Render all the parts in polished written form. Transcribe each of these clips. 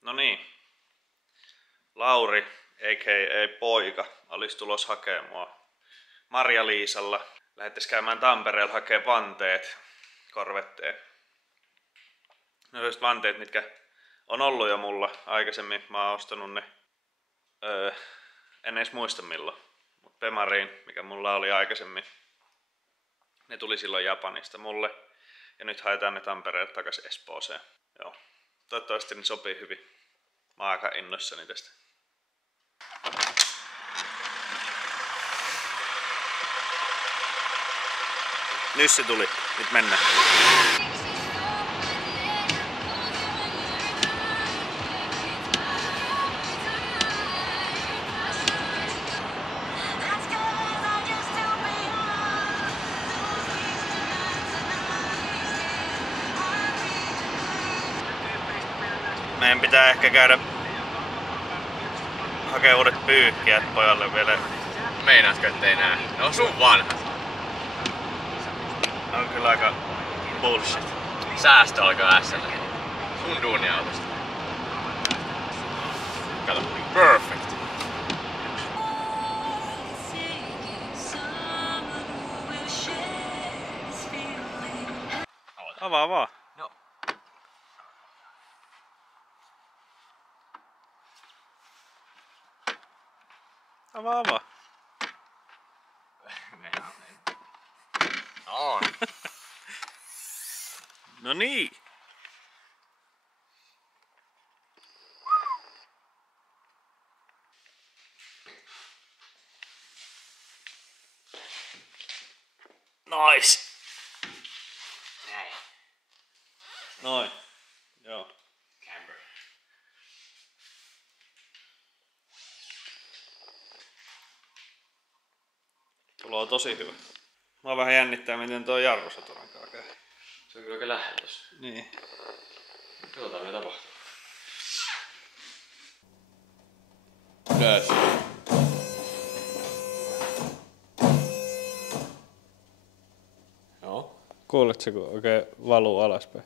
No niin. Lauri, a.k.a. poika, olisi tulos hakemaan mua Marja-Liisalla. Lähettis käymään Tampereella hakee vanteet Korvetteen. Ne on just vanteet, mitkä on ollut jo mulla aikaisemmin. Mä oon ostanut ne, en edes muista milloin. Mut Bemariin, mikä mulla oli aikaisemmin. Ne tuli silloin Japanista mulle. Ja nyt haetaan ne Tampereelle takaisin Espooseen. Joo. Toivottavasti ne sopii hyvin. Mä oon aika innoissani tästä. Nyt se tuli. Nyt mennään. Meidän pitää ehkä käydä hakee uudet pyyhkiät pojalle vielä. Meinaatko ettei näe? Ne on sun vanhat. Ne on kyllä aika bullshit. Säästö alkaa SL. Sun duuniautosta. Kato. Perfect. Avaa vaan. No. Avaa. On. No niin. Nice. Näin. Noin. Joo. Camber. Tulo on tosi hyvä. Mä vähän jännittää, miten tuo jarrusaturan kanssa käy. Se on kyllä oikein lähellä tossa. Niin. Katsotaan mitä tapahtuu. Ylös. Joo. Kuuletko se, kun oikein valuu alaspäin?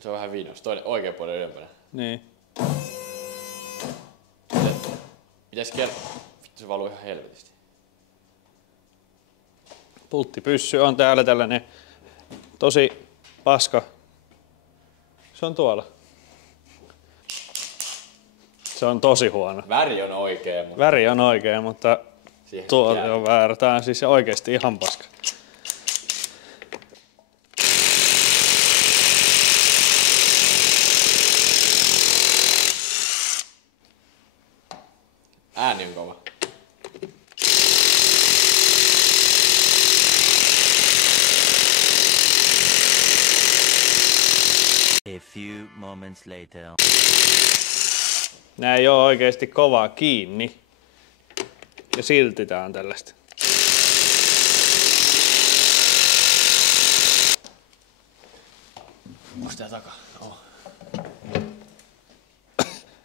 Se on vähän viinos. Toinen oikein puolella ylempänä. Niin. Mitäs kertoa? Vittu se valuu ihan helvetisti. Pulttipyssy on täällä tällainen tosi paska. Se on tuolla. Se on tosi huono. Väri on oikee, mutta... Väri on oikein, mutta tuote on väärä. Tää on siis oikeesti ihan paska. Ääni on kova. A few moments later. Nää ei oo oikeesti kovaa kiinni. Ja silti tää on tällaista. Onks tää takaa? Oh.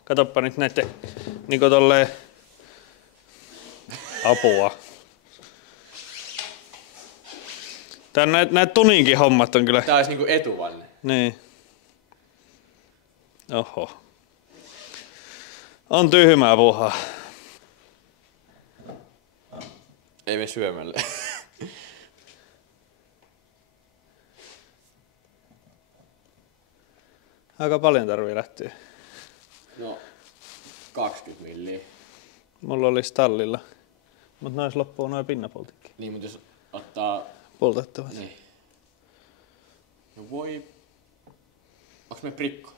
Katoppa nyt näitten niinku tolleen apua. Tää näet tuninkin hommat on kyllä. Tää olisi niinku etuvanne. Niin. Oho. On tyhmää puhaa. Ei mene syömälle. Aika paljon tarvii lähteä. No, 20 milliä. Mulla olisi tallilla. Mut nois loppuu noin pinnapultikki. Niin, mutta jos ottaa... Poltettavat. Niin. No voi... Onks me prikko?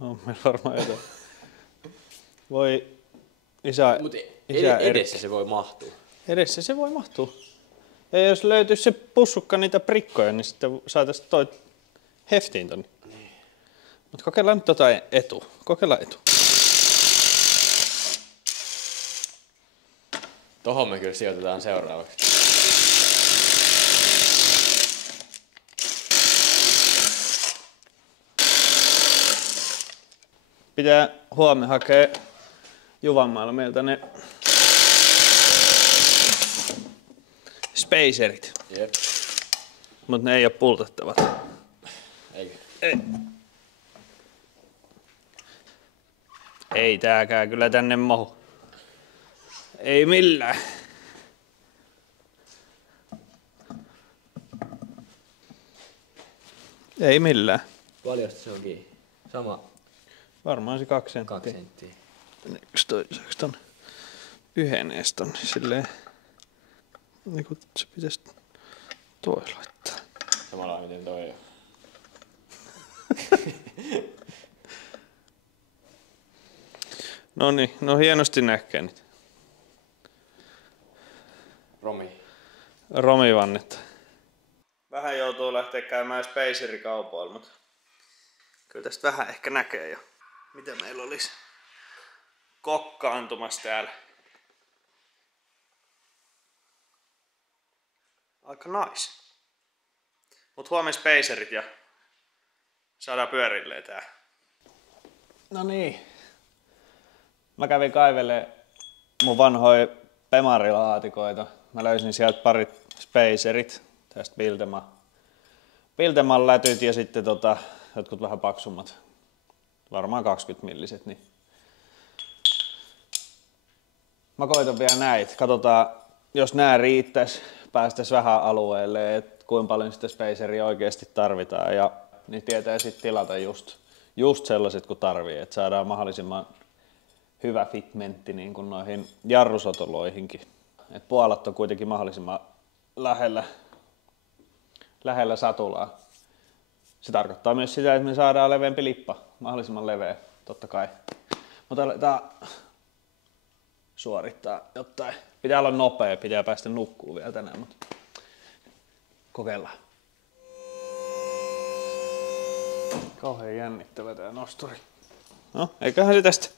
On meillä varmaan jotain. Voi isä Edessä Erkki. se voi mahtua. Edessä se voi mahtua. Ja jos löytyisi se pussukka niitä prikkoja, niin sitten saatais toi heftiin tonne. Niin. Mut kokeillaan nyt tota etu. Kokeillaan etu. Tohon me kyllä sijoitetaan seuraavaksi. Pitää huomenna hakea Juvanmaalla meiltä ne spacerit. Jep. Mut ne ei oo pultettavat. Eikö? Ei. Ei tääkään kyllä tänne mahu. Ei millään. Ei millään. Paljon se on kiinni? Sama. Varmaan se 2 senttiä. 2 senttiä. Saaks ton yhden ees ton silleen. Niinku se pitäis toi laittaa. Samalla miten toi on. Noniin, no hienosti näkee nyt. Romivannetta. Vähän joutuu lähteä käymään spacerikaupoilla, mutta kyllä tästä vähän ehkä näkee jo. Mitä meillä olisi kokkaantumassa täällä. Aika nice. Mut huomenna spacerit ja saadaan pyörilleen tää. No niin. Mä kävin kaivelee mun vanhoja Pemari-laatikoita. Mä löysin sieltä parit spacerit. Tästä Bilteman lätyt ja sitten jotkut vähän paksummat. Varmaan 20 milliset. Niin. Mä koitan vielä näitä. Katsotaan, jos nää riittäis, päästäis vähän alueelle, että kuinka paljon sitä spaceria oikeasti tarvitaan. Ja niin tietää sitten tilata just sellaiset kun tarvii, että saadaan mahdollisimman hyvä fitmentti niin kuin noihin jarrusotoloihinkin. Et puolat on kuitenkin mahdollisimman lähellä satulaa. Se tarkoittaa myös sitä, että me saadaan leveämpi lippa, mahdollisimman leveä, totta kai. Mutta aletaan suorittaa jotain. Pitää olla nopea, pitää päästä nukkuun vielä tänään, mutta kokeillaan. Kauhean jännittävä tää nosturi. No, eiköhän se tästä.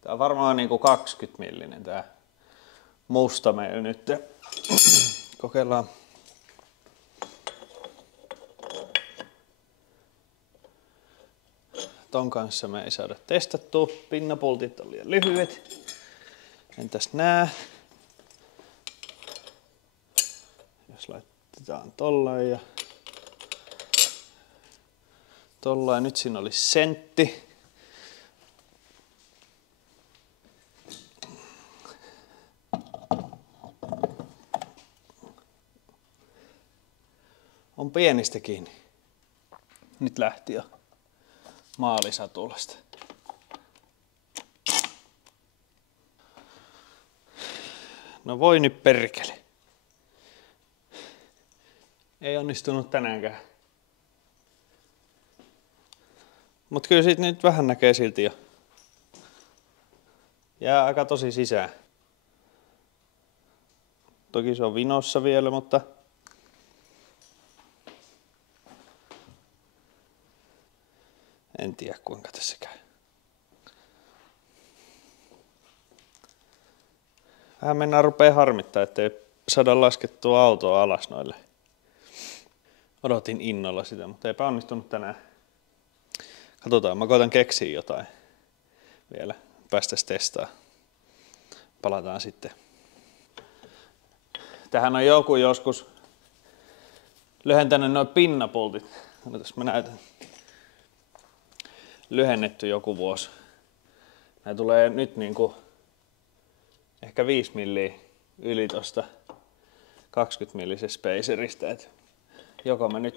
Tää on varmaan niinku 20 millinen tää musta meillä nyt. Kokeillaan. Ton kanssa me ei saada testattua. Pinnapultit on liian lyhyet. Entäs nää? Jos laitetaan tollain ja tollain. Nyt siinä olisi sentti. On pienistä kiinni. Nyt lähti jo maalisatulasta. No voi nyt perkele. Ei onnistunut tänäänkään. Mut kyllä siitä nyt vähän näkee silti jo. Jää aika tosi sisään. Toki se on vinossa vielä, mutta en tiedä kuinka tässä käy. Vähän mennään rupee harmittaa, ettei saada laskettua autoa alas noille. Odotin innolla sitä, mutta eipä onnistunut tänään. Katsotaan, mä koitan keksiä jotain vielä. Päästäis testaa. Palataan sitten. Tähän on joku joskus lyhentänyt noin pinnapultit. Odotas, mä näytän. Lyhennetty joku vuosi. Nää tulee nyt niinku ehkä 5 milliä yli tosta 20 millisestä spacerista. Et joko mä nyt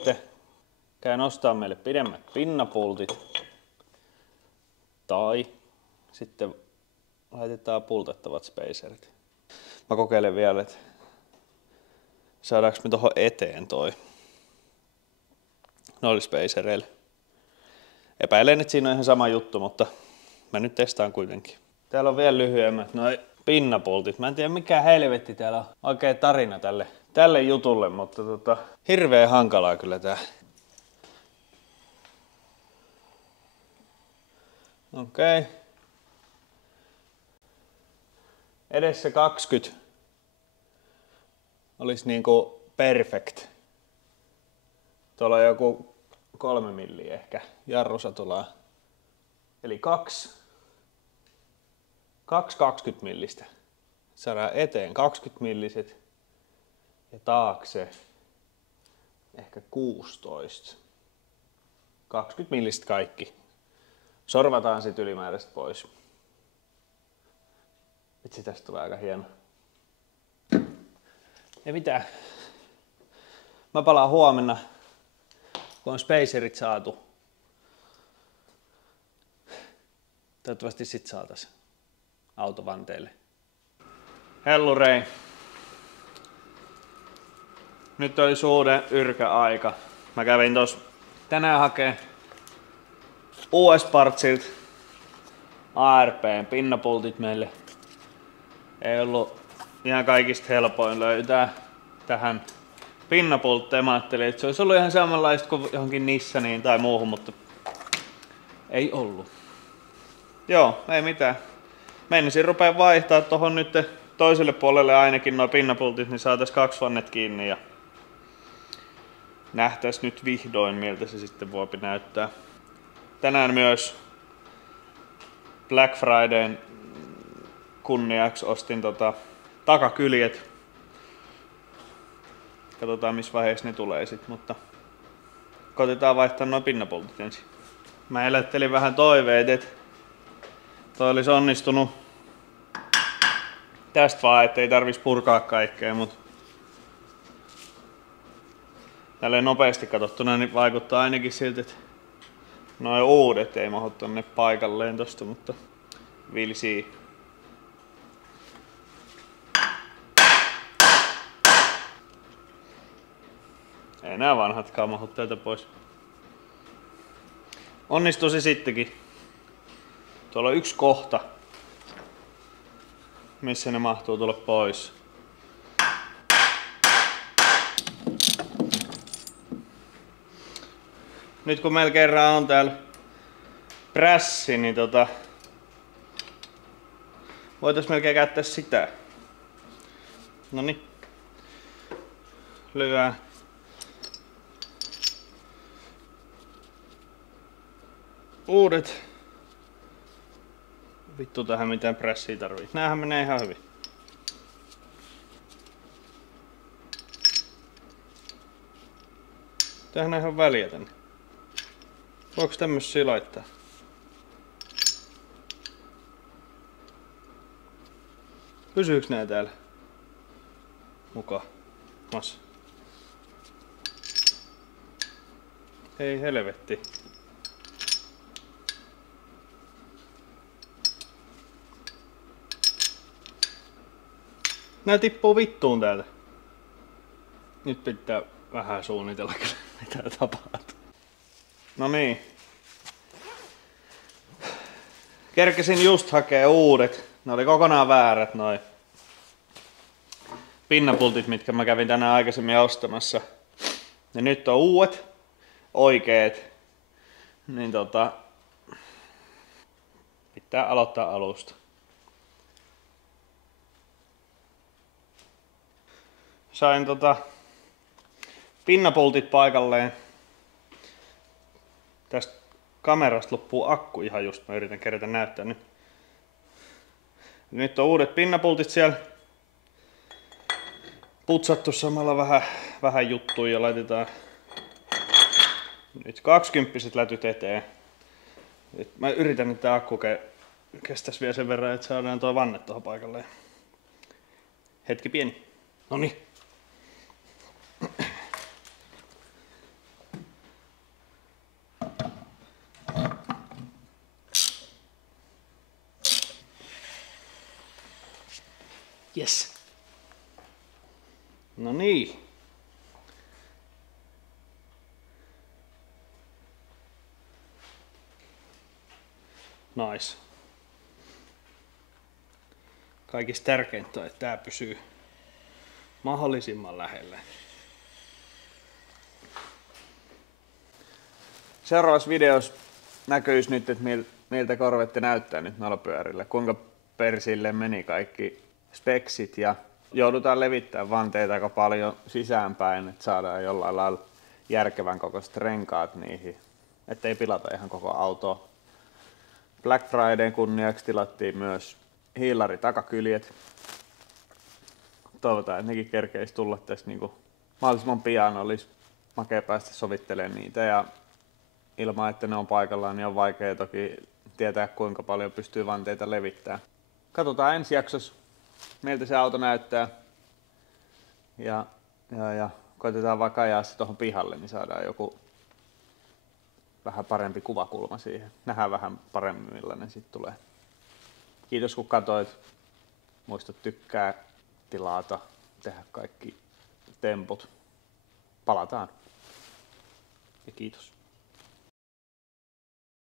käyn ostaa meille pidemmät pinnapultit tai sitten laitetaan pultettavat spacerit. Mä kokeilen vielä, että saadaanko me tohon eteen toi noille spacereille. Epäilen, että siinä on ihan sama juttu, mutta mä nyt testaan kuitenkin. Täällä on vielä lyhyemmät noi pinnapultit. Mä en tiedä mikä helvetti täällä on oikein tarina tälle jutulle, mutta hirveän hankalaa kyllä tää. Okei. Edessä 20 olisi niinku perfect. Tuolla on joku 3 milliä ehkä jarrusatulaa. Eli 2. 2 20 millistä. Saadaan eteen 20 milliset ja taakse ehkä 16. 20 millistä kaikki. Sorvataan sit ylimääräistä pois. Vitsi, tästä tulee aika hieno. Ja mitä? Mä palaan huomenna, kun on spacerit saatu. Toivottavasti sit saatais autovanteille. Hellurei. Nyt oli suuden yrkä aika. Mä kävin tos tänään hakee US Partsilta ARPn pinnapultit meille. Ei ollut ihan kaikista helpoin löytää tähän pinnapultteen. Mä ajattelin, että se olisi ollut ihan samanlaista kuin johonkin Nissaniin tai muuhun, mutta ei ollut. Joo, ei mitään. Menisin rupea vaihtaa tohon nyt toiselle puolelle ainakin nuo pinnapultit, niin saatais 2 vannet kiinni ja nähtäis nyt vihdoin miltä se sitten voi näyttää. Tänään myös Black Fridayn kunniaksi ostin takakyljet. Katsotaan missä vaiheessa ne tulee sit, mutta koitetaan vaihtaa nuo pinnapultit ensin. Mä elättelin vähän toiveet, että toi olisi onnistunut tästä vaan, ettei tarvis purkaa kaikkea, mutta tälleen nopeasti katsottuna niin vaikuttaa ainakin siltä, että noin uudet ei mahdu tonne paikalleen tosta, mutta we'll see. Ei nää vanhatkaan mahdu täältä pois. Onnistuisi sittenkin. Tuolla on yksi kohta, missä ne mahtuu tulla pois. Nyt kun meillä kerran on täällä prässi, niin voitais melkein käyttää sitä. Noniin. Lyö. Uudet. Vittu tähän mitään prässiä tarvii. Näähän menee ihan hyvin. Tähän on ihan väliä tänne. Voiko tämmösiä laittaa? Pysyyks nää täällä? Mukaan. Mas. Ei helvetti. Nää tippuu vittuun täältä. Nyt pitää vähän suunnitella kyllä mitä tapahtuu. No niin. Kerkesin just hakee uudet. Ne oli kokonaan väärät noi pinnapultit, mitkä mä kävin tänään aikaisemmin ostamassa. Ja nyt on uudet, oikeet. Niin pitää aloittaa alusta. Sain pinnapultit paikalleen. Tästä kamerasta loppuu akku ihan just. Mä yritän kerätä näyttää nyt. Nyt on uudet pinnapultit siellä. Putsattu samalla vähän juttuja ja laitetaan nyt 20 lätyt eteen. Mä yritän, että tää akku kestäisi vielä sen verran, että saadaan tuo vanne tuohon paikalleen. Hetki pieni. Noniin. Yes. No niin. Nice. Kaikista tärkeintä on, että tää pysyy mahdollisimman lähellä. Seuraavassa videossa näkyisi nyt, että miltä korvette näyttää nyt noilla pyörillä. Kuinka persille meni kaikki speksit ja joudutaan levittämään vanteita aika paljon sisäänpäin, että saadaan jollain lailla järkevän kokoiset renkaat niihin, ettei pilata ihan koko autoa. Black Fridayn kunniaksi tilattiin myös hiilari takakyljet. Toivotaan, että nekin kerkeisi tulla tässä niinku mahdollisimman pian. Olisi makea päästä sovittelemaan niitä ja ilman, että ne on paikallaan, niin on vaikea toki tietää, kuinka paljon pystyy vanteita levittämään. Katsotaan ensi jaksossa, miltä se auto näyttää. Ja koitetaan vaikka ajaa se tuohon pihalle, niin saadaan joku vähän parempi kuvakulma siihen. Nähdään vähän paremmin, millainen sitten tulee. Kiitos kun katsoit. Muista tykkää, tilata, tehdä kaikki temput. Palataan. Ja kiitos.